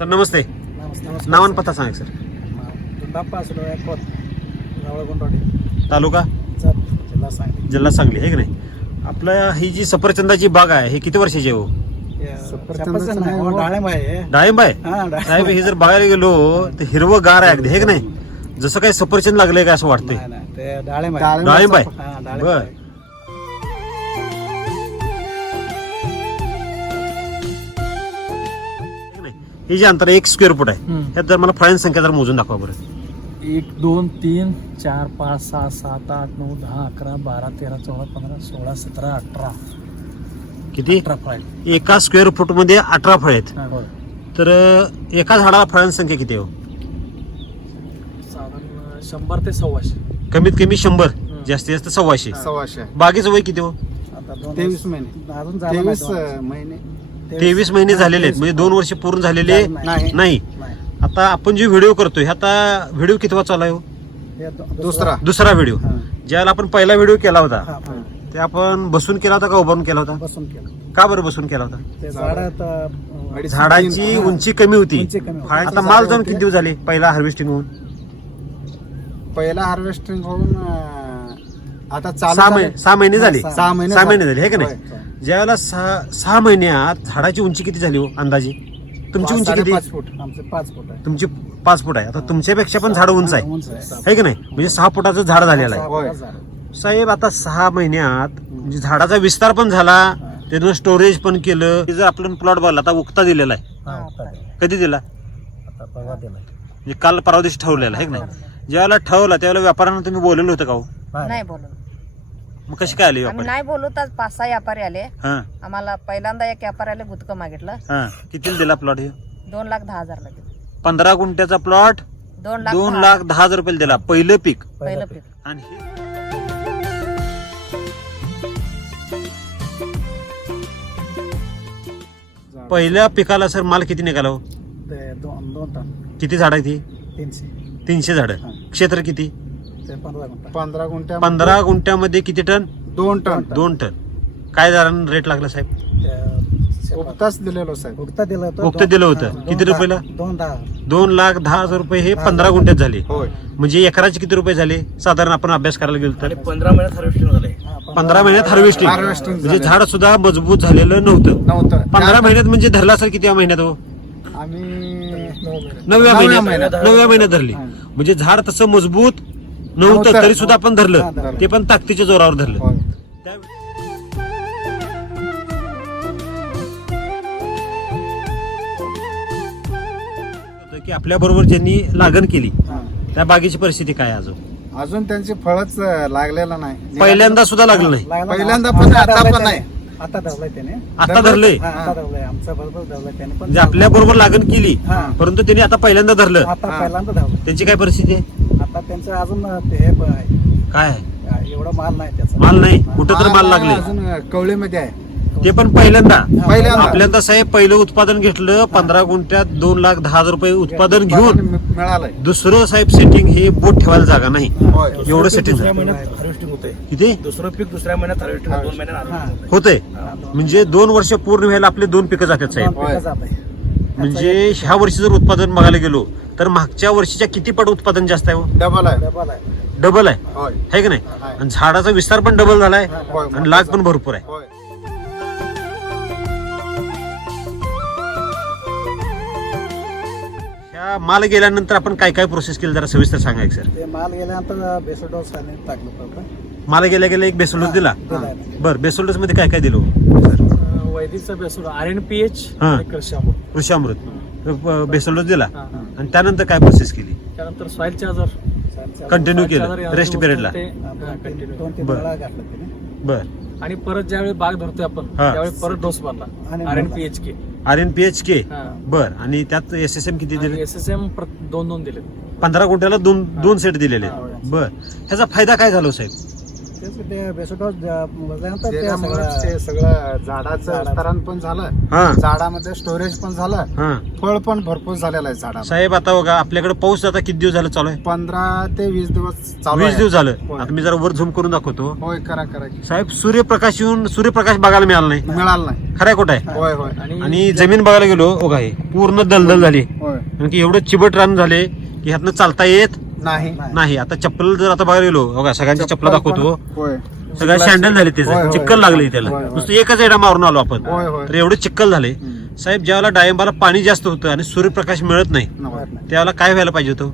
Sir नमस्ते. नमस्कार नाव आणि पत्ता सांगा सर. तालुका? जिल्हा सांगली. जिल्हा सांगली आहे की नाही? आपल्या ही जी सफरचंदाची बाग आहे हे किती वर्षाची आहे हो? हे हो, डाळिंब आहे. हा. साहेब हे जर बघायला गेलो तर हिरवं गार आहे अगदी हे की नाही? जसं काही सफरचंद लागलंय का असं वाटतंय? नाही, नाही, ते डाळिंब आहे? हा, बर. हे जे अंतर आहे, एक स्क्वेअर फूट आहे. हम्म. ह्यात जर मला फळांची संख्या जर मोजून दाखवा बरं. एक दोन तीन चार पाच सहा सात आठ नऊ दहा अकरा बारा तेरा चौदा पंधरा सोळा सतरा अठरा. किती? अठरा फाईल एका स्क्वेअर फूटमध्ये अठरा फळ आहेत. तर अं, एका झाडाला फळांची संख्या किती आहे हो? साधारण शंभर ते सव्वाशे. कमीत कमी शंभर जास्तीत जास्त सव्वाशे. सव्वाशे. बागेचं वय किती हो? आता दोन तेवीस महिने. अजून झालं नाही तेवीस दोन वर्ष. अं, महिने. तेवीस महिने झालेले आहेत म्हणजे दोन वर्ष पूर्ण झालेले नाही. नाही नाही. आता आपण जे व्हिडिओ करतोय हे आता व्हिडिओ कितवा चालू आहे हो? दुसरा दुसरा व्हिडिओ हा. ज्यावेळेला आपण पहिला व्हिडिओ केला होता हा. ते आपण बसून केला होता का उभारून केला होता बसून केलं का बरं बसून केला होता ते झाड आता, अं, अडीच झाडाची हा. उंची कमी होती उंची कमी होती. आता झाडं माल जाऊन होते. किती दिवस झाले पहिला हार्वेस्टिंग होऊन पहिला हार्वेस्टिंग होऊन अं, आता चालू सहा झाले. महिने सहा महिने झाले सहा- सहा महिने सहा महिने झाले हे का नाही होय. ज्यावेळेला सहा सहा महिन्यात झाडाची उंची किती झाली हो अंदाजे? तुमची उंची किती? साडेपाच फूट आमचे पाच फूट आहे. तुमची पाच फूट आहे. आता तुमच्यापेक्षा पण झाड उंच आहे. उंच आहे है की नाही? म्हणजे सहा फुटाचं झाड झालेलं आहे. होय. साहेब आता सहा महिन्यात म्हणजे झाडाचा विस्तार पण झाला त्यानं स्टोरेज पण केलं. हे जर आपण प्लॉट बघला आता उक्ता दिलेला आहे. कधी दिला? म्हणजे काल परवा दिवशी ठेवलेला आहे की नाही? ज्यावेळेला ठेवला त्यावेळेला व्यापाऱ्यांना तुम्ही बोललेलं होतं का हो? नाही. बोललो मग कशी काय आली आम्ही व्यापारी? नाही बोललो तर पाच सहा व्यापारी आले. हा. आम्हाला पहिल्यांदा एक व्यापाऱ्याला गुतकं मागितलं. हा. किती दिला प्लॉट हे? दोन लाख दहा हजार लागेल पंधरा गुंठ्याचा प्लॉट दोन लाख दोन दहा लाख दहा हजार रुपये दिला. पहिलं पीक. पहिलं पीक. आणि हे- पहिल्या पिकाला सर माल किती निघाला हो? ते दोन किती झाड आहे ती? तीनशे. तीनशे झाड. हा. क्षेत्र किती? पंधरा गुंठा पंधरा गुंठ्या पंधरा गुंठ्यामध्ये किती टन? दोन टन. दोन टन. काय दरानं रेट लागला साहेब? ते उगताच दिलेलो साहेब. भुगता दिलं होतं. दिलं किती रुपयाला? दोन दहा. दोन लाख दहा हजार रुपये हे पंधरा. गुंठ्यात झाले. होय. म्हणजे एकराचे किती रुपये झाले? साधारण आपण अभ्यास करायला गेलो तर? पंधरा महिन्यात हार्वेस्टिंग झालंय. पंधरा महिन्यात हार्वेस्टिंग Harvesting. म्हणजे झालं. झाड सुद्धा मजबूत झालेलं नव्हतं. नव्हतं. पंधरा महिन्यात म्हणजे धरला सर किती महिन्यात हो? आम्ही नवव्या नवव्या महिन्यात. महिन्यात. नवव्या महिन्यात. धरली. म्हणजे झाड तसं मजबूत नव्हतं. तरी सुद्धा आपण धरलं. ते पण ताकदीच्या जोरावर धरलं की आपल्या बरोबर ज्यांनी लागण केली. त्या बागेची परिस्थिती काय अजून अजून त्यांची फळच लागलेलं नाही पहिल्यांदा सुद्धा लागलं नाही. पहिल्यांदा पण आता धरलंय पण. नाही. आता धरलंय त्याने आता धरलंय हा, आता धरलंय आमच्या बरोबर धरलंय त्याने पण म्हणजे आपल्या बरोबर लागण केली हा. परंतु त्यांनी आता पहिल्यांदा धरलं आता. पहिल्यांदा धरलं त्यांची काय परिस्थिती आहे आता त्यांचं अजून ते हे ब- काय? एवढा माल नाही त्याचा. माल नाही? कुठं तर माल लागले. अजून कवळीमध्ये आहे. ते पण पहिल्यांदा. पहिल्यांदा. आपल्यांदा साहेब पहिलं उत्पादन घेतलं पंधरा गुंठ्यात दोन लाख दहा हजार रुपये उत्पादन घेऊन मिळ- मिळालंय. दुसरं साहेब सेटिंग हे बोट ठेवायला जागा नाही. होय. एवढं सेटिंग दुसऱ्या महिन्यात हार्वेस्टिंग होते किती? दुसरं पीक दुसऱ्या महिन्यात हार्वेस्टिंग दोन महिन्यात होतंय. होतंय. म्हणजे दोन वर्ष पूर्ण व्हायला आपले दोन पिकं जातात साहेब. दोन पिकं जात आहे. म्हणजे ह्या वर्षी जर उत्पादन बघायला गेलो तर मागच्या वर्षीच्या किती पट उत्पादन जास्त आहे हो? डबल आहे. डबल आहे. डबल आहे? होय. है की नाही. आणि झाडाचा विस्तार पण डबल झालाय होय आणि लाग पण भरपूर आहे. होय. ह्या माल गेल्यानंतर आपण काय काय प्रोसेस केली? जरा सविस्तर सांगा एक सर. ते माल गेल्यानंतर बेसो डोस आणि टाकलं होतं माल गेल्या गेल्या एक बेसोल्डोस दिला. बर बेसोल्डोस मध्ये काय काय दिलं? वैदिकचा बेसूर आर एन पी एच हा. कृषामृत बेसोल्डोस दिला. हा, हा. आणि त्यानंतर काय प्रोसेस केली? त्यानंतर सॉइल चार्जर कंटिन्यू केलं. रेस्ट पिरियडला कंटिन्यू तीन बरं. आणि परत ज्यावेळी बाग धरतोय आपण हा. त्यावेळी परत डोस भरला. आणि R N. P H K R N P H K. बर. आणि त्यात एस एस एम किती दिले? एस एस एम दोन दोन दिले पंधरा गुंठ्याला दोन दोन सेट दिलेले. हा. बर. ह्याचा फायदा काय झाला हो, साहेब? ते बेसोडोस नंतर ते सगळं ते सगळं झाडाचं विस्तारण पण झालं. हा. झाडामध्ये स्टोरेज पण झालं. हा. फळ पण भरपूर झालेलं आहे झाडा साहेब आता बघा आपल्याकडे पाऊस आता किती दिवस झालं चालू आहे? पंधरा ते वीस दिवस चालू वीस आहे. दिवस झालं. होय. आता मी जरा वर झूम करून दाखवतो. होय करा करा. की. साहेब सूर्यप्रकाश येऊन सूर्यप्रकाश बघायला मिळाला नाही. मिळालं नाही. खरंय कुठं आहे? होय होय. आणि जमीन बघायला गेलो बघा हे पूर्ण दलदल झाली. होय. कारण की एवढं चिबट रान झाले की ह्यातनं चालता येत नाही. नाही आता चप्पल जर आता बघायला गेलो बघा सगळ्यांच्या चप्पल दाखवतो. होय. सगळ्या सँडल झाले होय, त्याचे. होय. चिक्कल लागले त्याला. होय, होय. नुसतं एकच एडा मारून आलो आपण. होय होय. तर एवढं चिक्कल झाले हम्म. साहेब ज्यावेळेला डाळिंबाला पाणी जास्त होतं आणि सूर्यप्रकाश मिळत नाही. त्यावेळेला काय व्हायला पाहिजे होतं?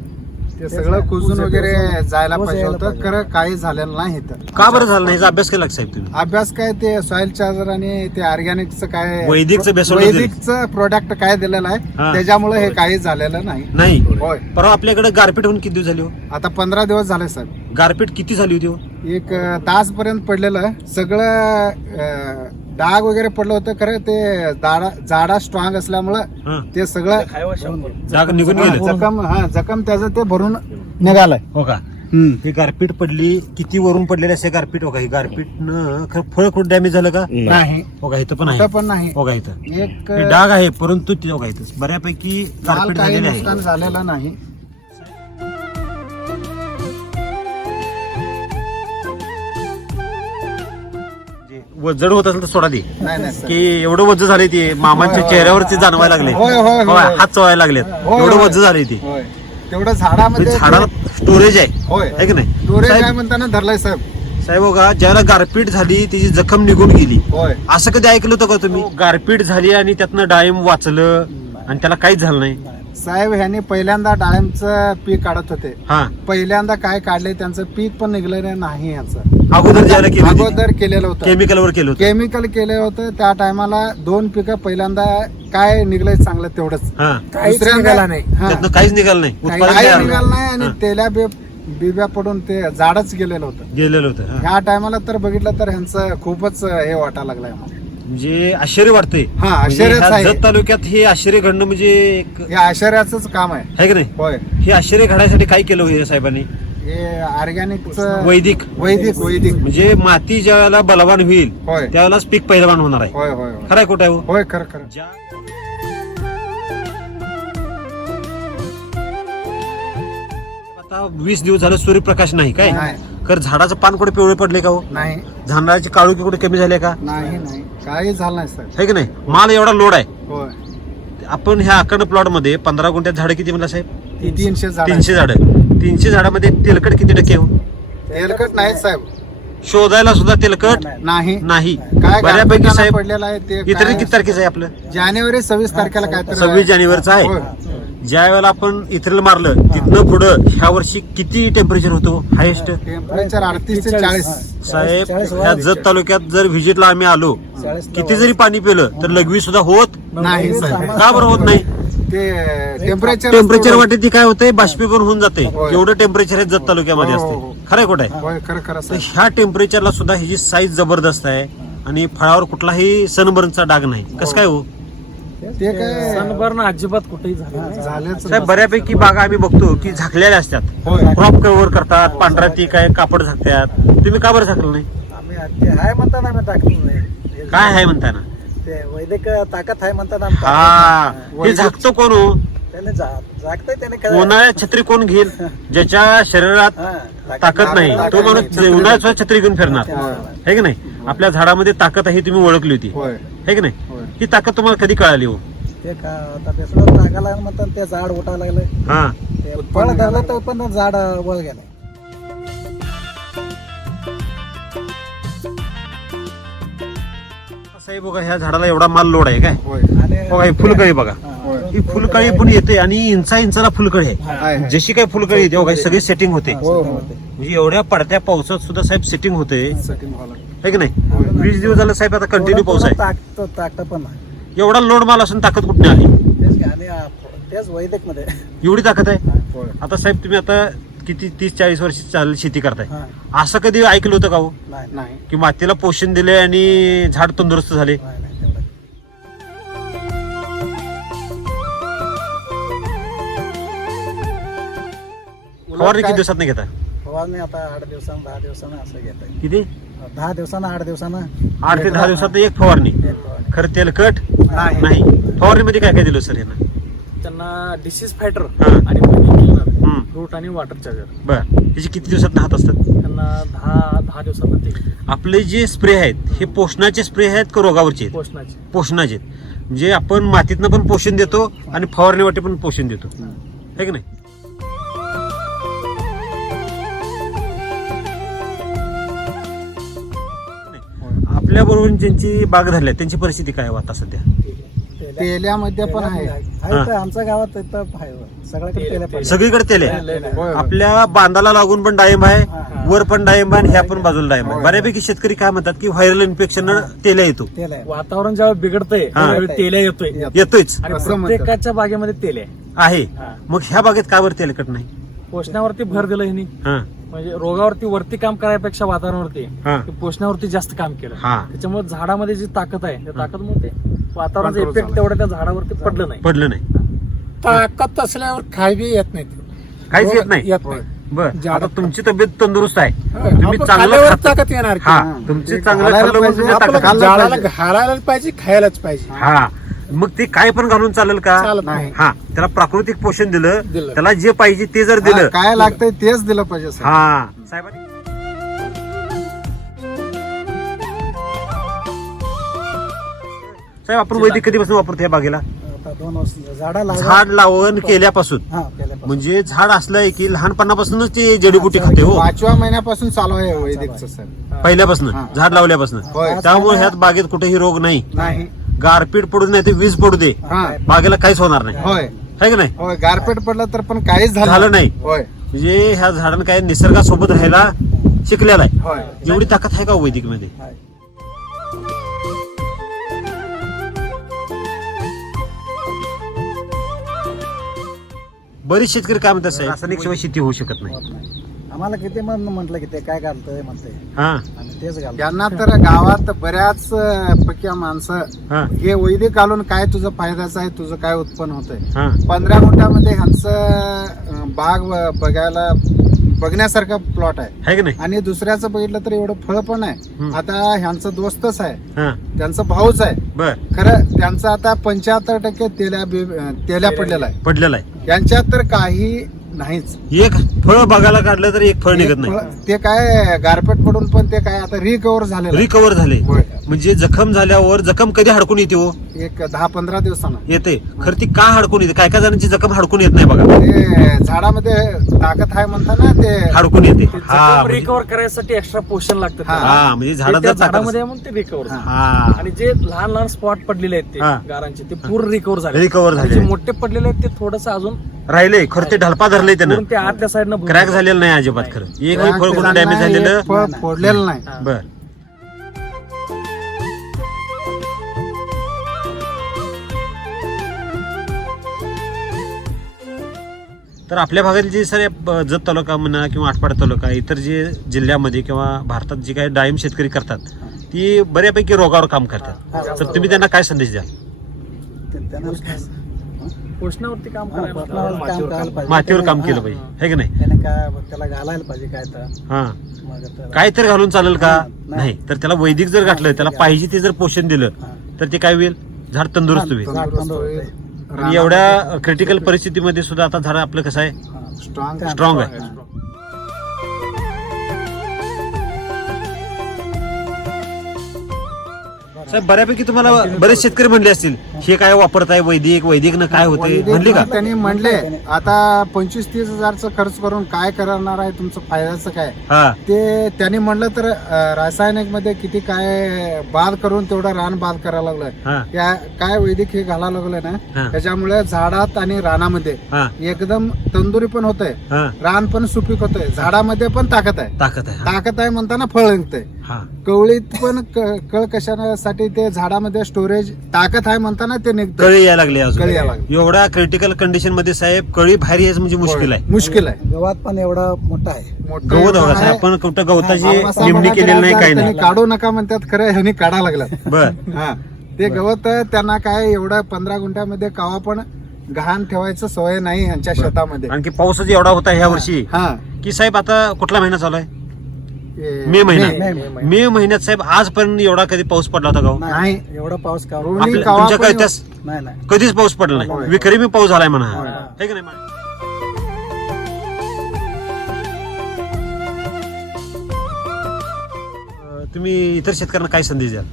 ते सगळं कुजून वगैरे जायला पाहिजे होतं. खरं काही झालेलं नाही इथं. का बरं झालं नाही? याचा अभ्यास केला का साहेब तुम्ही? अभ्यास काय ते सॉइल चार्जर आणि ते ऑर्गॅनिकचं काय वैदिकचं. वैदिकचं प्रोडक्ट काय दिलेलं हा. आहे त्याच्यामुळे हे काही झालेलं नाही. नाही. होय. परवा आपल्याकडे गारपीट होऊन किती दिवस झाली हो? आता पंधरा दिवस झाले साहेब. गारपीट किती झाली होती हो? एक तास पर्यंत पडलेलं. सगळं डाग वगैरे पडलं होतं. खरं ते झाडा झाडा स्ट्रॉंग असल्यामुळं. ते सगळं जाग निघून गेलं. जखम हा जखम त्याचं ते भरून निघालंय. हो का? ही गारपीट पडली किती वरून पडलेले असे गारपीट? हो का ही गारपीट न खरं फळ कुठं डॅमेज झालं का? नाही. हो का इथं पण आहे. पण नाही. हो का इथं? एक हे डाग आहे परंतु ते हो का इथं? बऱ्यापैकी गारपीट झालेली नुकसान आहे झालेलं नाही. जे वजन होत असेल तर सोडा दे नाही नाही सर. की एवढं वज्ज झाले ते मामांच्या. चेहऱ्यावरती जाणवायला लागले. होय, होय, होय. होय, हात चवायला लागलेत. होय, एवढं होय. वज्ज झाले ते. होय. तेवढं झाडामध्ये झाडाला स्टोरेज आहे. होय. आहे की नाही? स्टोरेज काय साहेब म्हणताना धरलाय साहेब. साहेब बघा ज्याला गारपीट झाली त्याची जखम निघून गेली. होय. असं कधी ऐकलं होतं का तुम्ही? गारपीट झाली आणि त्यातनं डाळिंब वाचलं आणि त्याला काहीच झालं नाही. साहेब ह्याने पहिल्यांदा डाळिंबचं पीक काढत होते. हा. पहिल्यांदा काय काढले त्यांचं पीक पण निघलेलं नाही याचं. अगोदर ज्याला केलं अगोदर केलेलं होतं. केमिकलवर केलं होतं. केमिकल केलं होतं. त्या टायमाला दोन पिकं पहिल्यांदा काय निघलंय चांगलं तेवढंच. हा. काहीच दुसऱ्यांदा- निघाला नाही. हा. त्यातनं काहीच निघालं नाही. काही उत्पादन काही तयार निघालं नाही. आणि तेल्या बे बिब्या पडून ते झाडच गेलेलं होतं. गेलेलं होतं. हा. ह्या टायमाला तर बघितलं तर ह्यांचं खूपच हे वाटायला लागलंय आम्हाला. म्हणजे आश्चर्य वाटतंय. हा, म्हणजे आश्चर्यच ह्या आहे. जत तालुक्यात हे आश्चर्य घडणं म्हणजे एक हे आश्चर्याचंच काम आहे. आहे की नाही? होय. हे आश्चर्य घडायसाठी काय केलं साहेबांनी? हे ऑर्गॅनिकचं वैदिक. वैदिक वैदिक. म्हणजे माती ज्या वेळेला बलवान होईल होय. त्यावेळेलाच पीक पैलवान होणार आहे. होय होय होय. खरंय कुठं आहे हो? होय खरं खरं. ज्या आता वीस दिवस झालं सूर्यप्रकाश नाही काय? नाही. तर झाडाचं पान कुठे पिवळे पडले का हो? नाही. झाडाची काळुकी कुठे कमी झाली का? नाही नाही. काही झालं नाही सर. आहे की नाही? माल एवढा लोड आहे. होय. आपण ह्या अखंड प्लॉटमध्ये पंधरा गुंठ्यात झाडं किती म्हणला साहेब? ती तीनशे झाड तीनशे झाडं. तीनशे झाडामध्ये तेलकट किती टक्के हो? तेलकट नाही साहेब. शोधायला सुद्धा तेलकट नाही नाही. काय बऱ्यापैकी साहेब पडलेलं आहे ते इतर काय- किती तारखेचं आहे आपलं? जानेवारी सव्वीस तारखेला काय सव्वीस जानेवारीचं आहे. ज्या वेळेला आपण इथरेला मारलं तिथनं पुढं ह्या वर्षी किती टेम्परेचर होतो? हायेस्ट टेम्परेचर अडतीस ते चाळीस. साहेब ह्या जत तालुक्यात जर व्हिजिटला आम्ही आलो किती जरी पाणी पिलं तर लघवी सुद्धा होत नाही का बरं होत नाही? ते टेम्परेचर टेम्परेचर वाटे ती काय होतंय? बाष्पीभवन होऊन जाते. एवढं टेम्परेचर हे जत तालुक्यामध्ये हो, हो, असते. हो. खरंय कुठं? आहे होय खरं खरं तर ह्या टेम्परेचरला सुद्धा ह्याची साईज जबरदस्त आहे. आणि फळावर कुठलाही सनबर्नचा डाग नाही. कसं काय हो? ते काय सनबर्न अजिबात कुठेही झालं नाही. झालेच साहेब बऱ्यापैकी बागा आम्ही बघतो की झाकलेल्या असतात. होय क्रॉप कव्हर करतात पांढरा ती काय कापड झाकतात. तुम्ही का बरं झाकलं नाही? आम्ही ते आहे म्हणताना आम्ही टाकतो नाही. काय आहे म्हणताना? ते वैदिक ताकद आहे म्हणताना हा. हे झाकतो कोण हो? त्याने जागतय त्याने काय- उन्हाळ्यात छत्री कोण घेईल? ज्याच्या शरीरात हा, ताकद नाही तो माणूस उन्हाळ्यात सुद्धा छत्री घेऊन फिरणार. होय. है की नाही? आपल्या झाडामध्ये ताकद आहे तुम्ही ओळखली होती. होय. है की नाही? होय ही ताकद तुम्हाला कधी कळाली हो? ते का आता बेसोड म्हणतात ते झाड उठायला लागलंय हा. ते फळ धरलं तर पण झाड वळ गेलं. साहेब बघा ह्या झाडाला एवढा माल लोड आहे काय? आणि बघा ही फुलकळी बघा. ही. फुलकळी पण येते आणि इंचा इंचाला फुलकळी आहे. जशी काय फुलकळी येते बघा ही सगळी सेटिंग होते. हो हो. म्हणजे एवढ्या पडत्या पावसात सुद्धा साहेब सेटिंग होते. Setting व्हावं लागलं. है की नाही? वीस दिवस झालं साहेब आता कंटिन्यू पाऊस आहे. ताकद ताकद पण आहे एवढा लोड माल असून ताकद कुठे आली? तेच की आणि आ- तेच वैदिकमध्ये एवढी ताकद आहे? आता साहेब तुम्ही आता किती तीस चाळीस वर्ष चाल शेती करताय. हा, असं कधी ऐकलं होतं का हो? नाही नाही. की मातीला पोषण दिले आणि झाड तंदुरुस्त झाले? नाही नाही तेवढं. फवारणी किती दिवसात नाही घेता? आवाजने आता आठ दिवसानं दहा दिवसानं असं घेत आहे किती? दहा दिवसानं आठ दिवसानं. आठ ते दहा दिवसात एक फवारणी. खरं तेलकट नाही. नाही. फवारणीमध्ये काय काय दिलं सर यांना? त्यांना डिसीज फायटर हा. आणि हम्म. रूट आणि वॉटर चार्जर बर. त्याचे किती दिवसात हात असतात? त्यांना दहा दहा दिवसात ते. आपले जे स्प्रे आहेत हे पोषणाचे स्प्रे आहेत का रोगावरचे आहेत? पोषणाचे. पोषणाचे आहेत. म्हणजे आपण मातीतनं पण पोषण देतो आणि फवारणी वाटे पण पोषण देतो. है की नाही? आपल्या बरोबर ज्यांची बाग धरल्या त्यांची परिस्थिती काय आहे आता सध्या? तेल्यामध्ये पण आहे. आहे. तर आमच्या गावात इथं आहे. सगळ्याकडे तेल्या पडल्या. सगळीकडे तेल आहे. आपल्या बांधाला लागून पण डाळिंब आहे वर पण डाळिंब आहे आणि ह्या पण बाजूला डाळिंब आहे. बऱ्यापैकी शेतकरी काय म्हणतात की व्हायरल इन्फेक्शन तेल येतो तेल आहे. वातावरण जेव्हा बिघडतंय हा. त्यावेळी तेल्या येतोय. आणि असं म्हणतात. प्रत्येकाच्या बागेमध्ये तेल आहे. आहे. मग ह्या बागेत का बरं तेलकट नाही? पोषणावरती भर दिलं ह्यांनी. हा. म्हणजे रोगावरती वरती काम करायपेक्षा वातावरणावरती हा. पोषणावरती जास्त काम केलं. हा. त्याच्यामुळे झाडामध्ये जी ताकद आहे त्या ताकदमुळे ते वातावरणाचं इफेक्ट. तेवढं त्या झाडावरती पडलं नाही. पडलं नाही. ताकद असल्यावर काय बी येत नाही ते. काहीच येत नाही. येत नाही. बर. आता तुमची तब्येत तंदुरुस्त आहे. आपण तुम्ही चांगलं खाल्ल्यावर खात- ताकद येणार की. हा. तुमची चांगलं घालायला खाल्लं म्हणून आपलं पाहिजे. घालायलाच पाहिजे खायलाच पाहिजे. हा. मग ते काय पण घालून चालेल का? चालत नाही. हा त्याला प्राकृतिक पोषण दिलं दिलं. त्याला जे पाहिजे ते जर हा, दिलं. काय लागतंय तेच दिलं पाहिजे सर. हा. साहेबांनी साहेब आपण वैदिक कधीपासून वापरतो या बागेला? आता दोन वर्ष झाडा लावा झाड लावण केल्यापासून. हा केल्यापासून. म्हणजे झाड असलंय की लहानपणापासूनच ते जडीबुटी खाते हो. पाचव्या महिन्यापासून चालू आहे वैदिकचं सर. पहिल्यापासून हा. झाड लावल्यापासून. होय. त्यामुळे ह्यात बागेत कुठेही रोग नाही. नाही. गारपीट पडू नाही ते वीज पडू दे हा. बागेला काहीच होणार नाही. होय. है की नाही? होय गारपेट पडलं तर पण काहीच झालं झालं नाही. होय. म्हणजे ह्या झाडानं काय निसर्गासोबत राहायला शिकलेला आहे. होय. एवढी ताकद आहे का वैदिकमध्ये आहे. बरेच शेतकरी काय म्हणतात साहेब? रासायनिक शिवाय शेती होऊ शकत नाही. आम्हाला किती म्हण म्हटलं की ते काय घालतंय म्हणते हा. आम्ही तेच घालतो यांना तर गावात बऱ्याच अं, पक्या माणसं हा. हे वैदिक घालून काय तुझं फायद्याचं आहे तुझं काय उत्पन्न होतंय? हा. पंधरा गुंठ्यामध्ये ह्यांचं अं, बाग व- बघायला बघण्यासारखा प्लॉट आहे. है की नाही? आणि दुसऱ्याचं बघितलं तर एवढं फळ पण आहे. हम्म. आता ह्यांचं दोस्तच आहे. हा. त्यांचा भाऊच आहे. बर. खरं त्यांचं आता पंच्याहत्तर टक्के तेल्या बे- अं, तेल्या पडलेला आहे. पडलेला आहे. यांच्यात तर काही नाहीच एक फळ बघायला काढलं तर एक फळ निघत नाही ते काय गारपेट पडून पण ते काय आता रिकवर झालेलं आहे. रिकवर झाले होय. म्हणजे जखम झाल्यावर जखम कधी हडकून येते हो एक दहा पंधरा दिवसानं. येते खरं ती का हडकून येते? काय काय जणांची जखम हडकून येत नाही बघा. ते झाडामध्ये ताकद आहे म्हणताना ते हडकून येते. हा म्हणजे- रिकवर करायसाठी एक्स्ट्रा पोषण लागतं हा. त्याला. हा म्हणजे ते झाडाचं त्या ताकद झाडामध्ये म्हणून ते रिकवर हा. आणि जे लहान लहान स्पॉट पडलेले आहेत ते हा. गारांचे ते पूर्ण रिकवर झाले. Recover आणि झाले. जे मोठे पडलेले आहेत ते थोडस अजून राहिले खरं ते ढलपा धरले त्यानं. पूर्ण ते आतल्या साईडनं क्रॅक झालेलं नाही अजिबात खरं. एक फळ कुठं डॅमेज झालेलं? फळ फोडलेलं नाही. बर. तर आपल्या भागातील जे सर जत तालुका म्हणा किंवा आटपाडा तालुका इतर जे जिल्ह्यामध्ये किंवा भारतात जे काही डाळिंब शेतकरी करतात ती बऱ्यापैकी रोगावर काम करतात. तर तुम्ही त्यांना काय संदेश द्याल? पोषणावरती काम करायला मातीवर काम. पाहिजे. मातीवर काम. केलं पाहिजे है की नाही? त्याला घालायला पाहिजे काय तर. हा. काय तर घालून चालेल का? नाही. तर त्याला वैदिक जर घातलं त्याला पाहिजे ते जर पोषण दिलं. तर ते काय होईल? झाड तंदुरुस्त होईल. आणि एवढ्या क्रिटिकल परिस्थितीमध्ये सुद्धा आता झाड आपलं कसं आहे. स्ट्रॉंग स्ट्रॉंग आहे हा. साहेब बऱ्यापैकी तुम्हाला बरेच शेतकरी म्हणले असतील हे काय वापरताय वैदिक? वैदिक न काय होते म्हणले का? त्यांनी म्हणले आता पंचवीस तीस हजारचा खर्च करून काय करणार आहे तुमचं फायद्याचं काय? हा. ते त्यांनी म्हणलं तर रासायनिकमध्ये किती काय बाद करून तेवढं रान बाद करायला लागलंय. त्या काय वैदिक हे घालायला लागलंय हा. ना त्याच्यामुळे झाडात आणि रानामध्ये हा. एकदम तंदुरी पण होतंय हा. रान पण सुपीक होतंय झाडामध्ये पण ताकद आहे. ताकद आहे हा. ताकद आहे म्हणताना फळ निघतंय. हा. कवळीत पण क- कळ कशासाठी ते झाडामध्ये स्टोरेज ताकद आहे म्हणताना ते निघतं कळी यायला लागली अजून. कळी यायला लागली. एवढ्या क्रिटिकल कंडिशनमध्ये साहेब कळी बाहेर यायचं म्हणजे मुश्किल आहे. मुश्किल आहे. गवत पण एवढा मोठा आहे. मोठं गवत एवढं आहे. साहेब आपण कुठं गवताची निमणी केलेली नाही काही त्यांनी नाही. काढू नका म्हणतात खरं ह्यांनी काढा लागलं बर. हा ते गवत त्यांना काय एवढं पंधरा गुंठ्यामध्ये कावा पण घाण ठेवायचं सवय नाही ह्यांच्या शेतामध्ये. आणखी पाऊसच एवढा होता ह्या वर्षी. हा. की साहेब आता कुठला महिना चालू आहे? मे महिना. मे. मे महिन्यात साहेब आजपर्यंत एवढा कधी पाऊस पडला होता का हो? नाही एवढा पाऊस का? तुमच्या कधीच पाऊस पडला नाही. विक्रमी पाऊस झालाय म्हणा. है की नाही तुम्ही इतर शेतकऱ्यांना काय संदेश द्याल?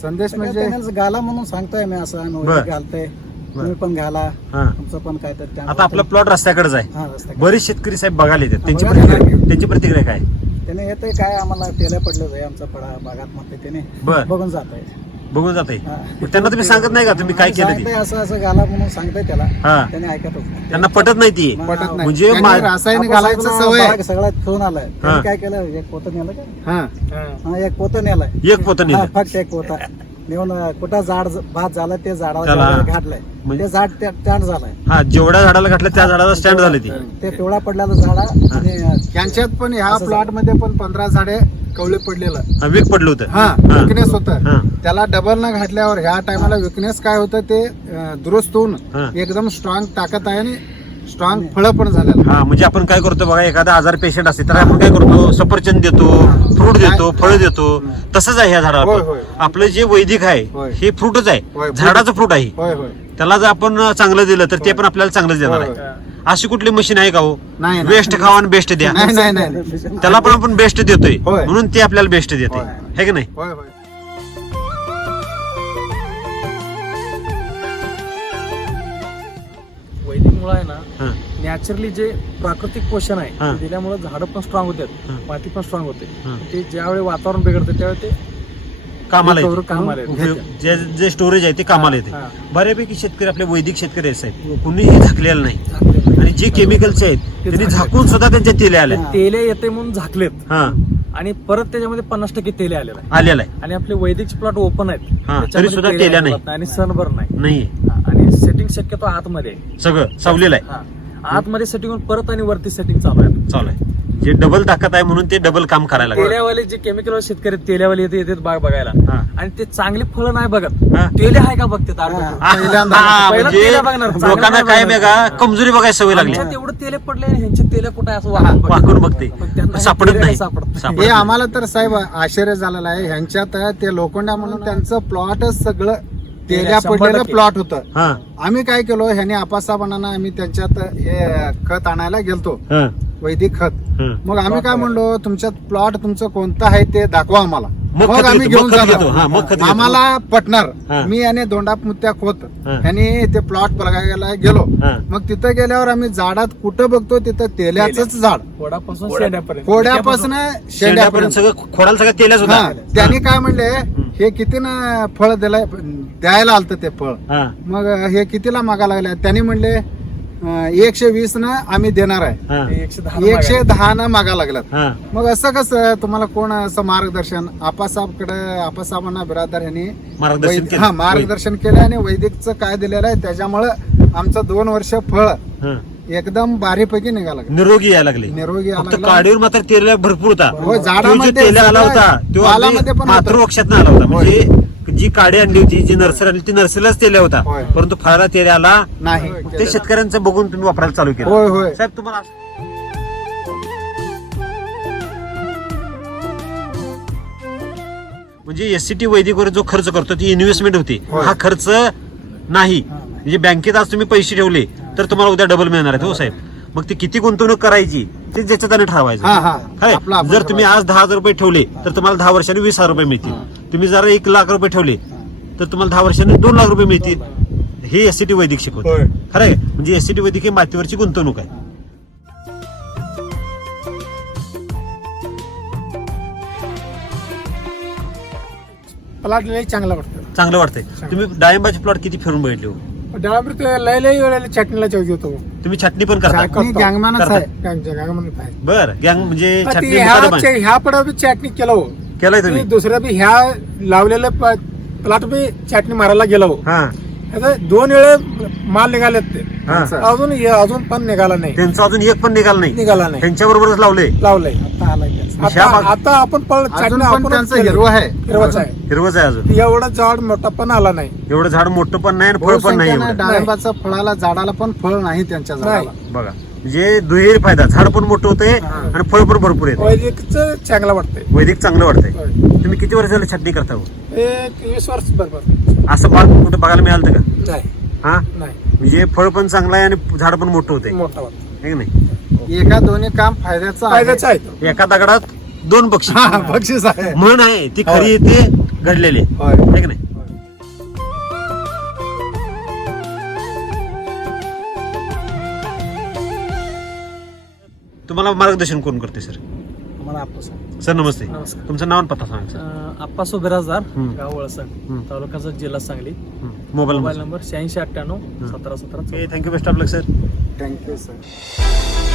संदेश म्हणजे गाला म्हणून सांगतोय मी असं घालतोय तुम्ही पण घाला तुमचं पण काय तर आता आपला प्लॉट रस्त्याकडेच आहे. हा रस्ता बरेच शेतकरी साहेब बघायला येतात. त्यांची प्रतिक्रिया त्यांची प्रतिक्रिया काय? त्याने येतंय काय आम्हाला तेला पडलं आहे आमचा पडा भागात म्हणते त्याने. बर. बघून जात आहे बघून जाते हा. त्यांना तुम्ही सांगत नाही का तुम्ही काय केलं ते? असं असं घाला म्हणून सांगतोय त्याला. हा. त्याने ऐकतच नाही. त्यांना पटत नाही ती. पटत नाही. म्हणजे त्यांनी मा- रासायनिक आपण घालायचं सगळं सवय. आहे. भाग सगळा ठेवून आलाय हा. त्याने काय केलं? एक पोतं नेलं का? हा. हा एक पोतं नेलाय. एक पोतं नेलं. हा, फक्त एक पोता. नेऊन कुठं झाड भात झालं ते त्याला- झाडाला घातलंय. म्हणजे- ते झाड स्टँड झालंय. हा जेवढ्या झाडाला घातलं त्या झाडाला स्टँड झालं ती. ते पिवळा पडलेलं झाड आणि यांच्यात पण ह्या असं प्लॉटमध्ये पण पंधरा झाडे कवळे पडलेलं. हा, वीक पडलं होतं. हा हा. विकनेस होत. हा. त्याला डबल न घातल्यावर ह्या टायमाला विकनेस काय होतं ते अं, दुरुस्त होऊन हा. एकदम स्ट्रॉंग ताकद आहे आणि स्ट्रॉंग फळं पण झालेलं. हा म्हणजे आपण काय करतो बघा एखादा आजार पेशंट असते तर आपण काय करतो सफरचंद देतो फ्रूट देतो फळ देतो तसंच आहे ह्या होय, होय. आपलं जे वैदिक आहे होय. हे फ्रूटच होय, आहे fruit. झाडाचं फ्रूट आहे. होय होय. त्याला जर आपण चांगलं दिलं तर ते पण आपल्याला चांगलंच देणार होय, आहे अशी कुठली मशीन आहे का हो? नाही नाही. बेस्ट खावा आणि बेस्ट द्या. नाही नाही नाही. नाही. त्याला पण आपण बेस्ट देतोय. होय. म्हणून ते आपल्याला बेस्ट देते. होय. है की नाही? होय होय. वैदिक मुळे आहे ना. नॅचरली जे प्राकृतिक पोषण आहे दिल्यामुळे झाडं पण स्ट्रॉंग होतात. माती पण स्ट्रॉंग होते. ते ज्यावेळी वातावरण बिघडतं त्यावेळी ते कामाला जे जे स्टोरेज आहे ते कामाला येते. बऱ्यापैकी शेतकरी आपले वैदिक शेतकरी आहेत साहेब. कुणीही झाकलेलं नाही. आणि जे केमिकलचे आहेत त्यांनी. झाकून सुद्धा त्यांच्या तेले आले तेले येते म्हणून झाकलेत. हा. आणि परत त्याच्यामध्ये पन्नास टक्के तेले आलेलं आहे. आलेला आहे. आणि आपले वैदिकचे प्लॉट ओपन आहेत. तरी सुद्धा तेले तेल्या नाही. आणि सनबर नाही. सेटिंग शक्यतो आतमध्ये आहे. सगळं सावलेलं आहे हा. आतमध्ये सेटिंग होऊन परत आणि वरती सेटिंग चालू आहे चालू आहे जे डबल ताकद आहे म्हणून ते डबल काम करायला लागलं तेल्यावाले जे केमिकल शेतकरी तेल्यावाले येते येतात बाग बघायला हा. आणि ते चांगली फळं नाही बघत हा. तेले आहे का बघते हा, पहिल्यांदा- हा, पहिला म्हणजे तेल्या बघणार, चांगलं लोकांना नाही काय बघणार. बघा कमजोरी बघायची सवय लागली आमच्यात एवढं तेले पडले आणि ह्यांचे तेले कुठे असं वाकून बघते. वाकून बघते पण त्यांना सापडत तेले नाही सापडत हे नाही. आम्हाला तर साहेब आश्चर्य झालेलं आहे ह्यांच्यात ते लोखंडा म्हणून त्यांचं प्लॉटच सगळं तेल्या पडलेलं. प्लॉट होतं. हा. आम्ही काय केलो ह्याने आपासापणानं आम्ही त्यांच्यात हे खत आणायला गेलतो. हा, वैदिक खत. हा. मग आम्ही काय म्हणलो तुमच्यात प्लॉट तुमचं कोणतं आहे ते दाखवा आम्हाला. मग खत आम्ही घेतो, घेऊन मग खत घेतो. हा, जाणार मग खत घेतो. आम्हाला पटणार. हा. मी आणि दोंडाप मुत्या खोत. हा. ह्यांनी ते प्लॉट बघायला गेलो. हा. मग तिथं गेल्यावर आम्ही झाडात कुठं बघतो? तिथं तेल्याच झाड. वडापासून शेंड्यापर्यंत. फोड्यापासून शेंड्यापर्यंत. शेंड्यापर्यंत सगळं खोडाला सगळं तेलच हा. होता त्यांनी काय म्हणले हे किती ना फळ दिलाय? द्यायला आलत ते फळ. हा. मग हे कितीला मागा लागले? त्यांनी म्हणले अं, एकशे वीस न आम्ही देणार आहे. हा. एकशे दहा एकशे दहा न मागा लागल्यात. हा. मग असं कसं तुम्हाला कोण असं मार्गदर्शन? आपासाहेबकडे आपासाहेबांना बिरादर यांनी मार्गदर्शन वैद- केलं. हा मार्गदर्शन केलं आणि वैदिकचं काय दिलेलं आहे त्याच्यामुळं आमचं दोन वर्ष फळ हा. एकदम बारीपैकी निघाला निरोगी यायला लागले. निरोगी यायला फक्त लागला. काडीवर मात्र तेल भरपूर होता. हो, तो झाडामध्ये जो तेल आला होता तो पालामध्ये पण होता. मातृवक्षात आला होता. म्हणजे जी काडी आणली होती जी नर्सरी आणली ती नर्सरीलाच तेल होता. होय. परंतु फळाला तेल आला. नाही. ते शेतकऱ्यांचं बघून तुम्ही वापरायला चालू केलं. होय होय. साहेब तुम्हाला म्हणजे एससीटी वैदिकवर जो खर्च करतो ती इन्व्हेस्टमेंट होती. होय. हा खर्च नाही. म्हणजे बँकेत आज तुम्ही पैसे ठेवले तर तुम्हाला उद्या डबल मिळणार आहेत हो साहेब. मग ती किती गुंतवणूक करायची? ते ज्याच्या त्याने ठरवायचं हा. हा? काय आपलं आपण जर तुम्ही आज दहा हजार रुपये ठेवले तर तुम्हाला दहा वर्षांनी वीस हजार रुपये मिळतील. तुम्ही जर एक लाख रुपये ठेवले तर तुम्हाला दहा वर्षांनी दोन लाख रुपये मिळतील. हे एससीटी वैदिक शिकवतो होय. खरं आहे? म्हणजे एससीटी वैदिक ही मातीवरची गुंतवणूक आहे. प्लॉट लय चांगला वाटतं. चांगलं वाटतंय. तुम्ही डाळिंबाचे प्लॉट किती फिरून बघितले हो? डाळांबर ते लय लय वेळेला चटणीला चव घेतो. तुम्ही छटणी पण करता. चटणी गँगमॅनच. आहे. बर गँग म्हणजे पण छटणी ती मुकादम आहे. ह्या ह्या पडा बी चटणी केलं हो केलंय तुम्ही. दुसऱ्या बी ह्या लावलेलं प्लॉट बी चटणी मारायला गेलो हो हा. आता दोन वेळे माल निघालेत ते. हा. अजून अजून पण निघाला नाही. त्यांचं अजून एक पण निघाल नाही. निघाला नाही. त्यांच्या बरोबरच लावले लावलंय. आता आलाय त्यांचा. आता आपण अजून छाटणी पण आपणच त्यांचं केलंय. हिरवं आहे. हिरवंच आहे. हिरवच आहे अजून. एवढं झाड मोठा पण आला नाही. एवढं झाड मोठं पण नाही आणि फळ पण नाही बहुसंख्येनं एवढं. डाळिंबाचं फळाला झाडाला पण फळ नाही त्यांच्या झाडाला. बघा. म्हणजे दुहेरी फायदा झाड पण मोठं होतंय आणि फळ पण भरपूर येते वैदिकच चांगलं वाटतंय. वैदिक चांगलं वाटतंय. तुम्ही किती वर्ष झालं छाटणी करता हो? एक वीस वर्ष बरोबर. असं बाग कुठं बघायला मिळालं का? नाही. हा? नाही. म्हणजे फळ पण चांगलं आहे आणि झाड पण मोठं होतंय मोठा वाटतो है की नाही? एका दोन्ही काम फायद्याचं आहे. फायद्याचा आहे तो. एका दगडात दोन पक्षी. हा, बक्षीस आहे. म्हण आहे ती खरी ते घडलेली आहे. होय. है की नाही? तुम्हाला मार्गदर्शन कोण करते सर? आम्हाला आप्पा सांग. सर नमस्ते. नमस्कार. तुमचं नाव आणि पत्ता सांगा सर. अं, आप्पा सुभेराजदार हम्म. गाव वळसंग हम्म. तालुक्याचा जिल्हा सांगली. Mobile mobile number. शहाऐंशी अठ्ठ्याण्णव सतरा सतरा thank you best of luck sir. Thank you sir.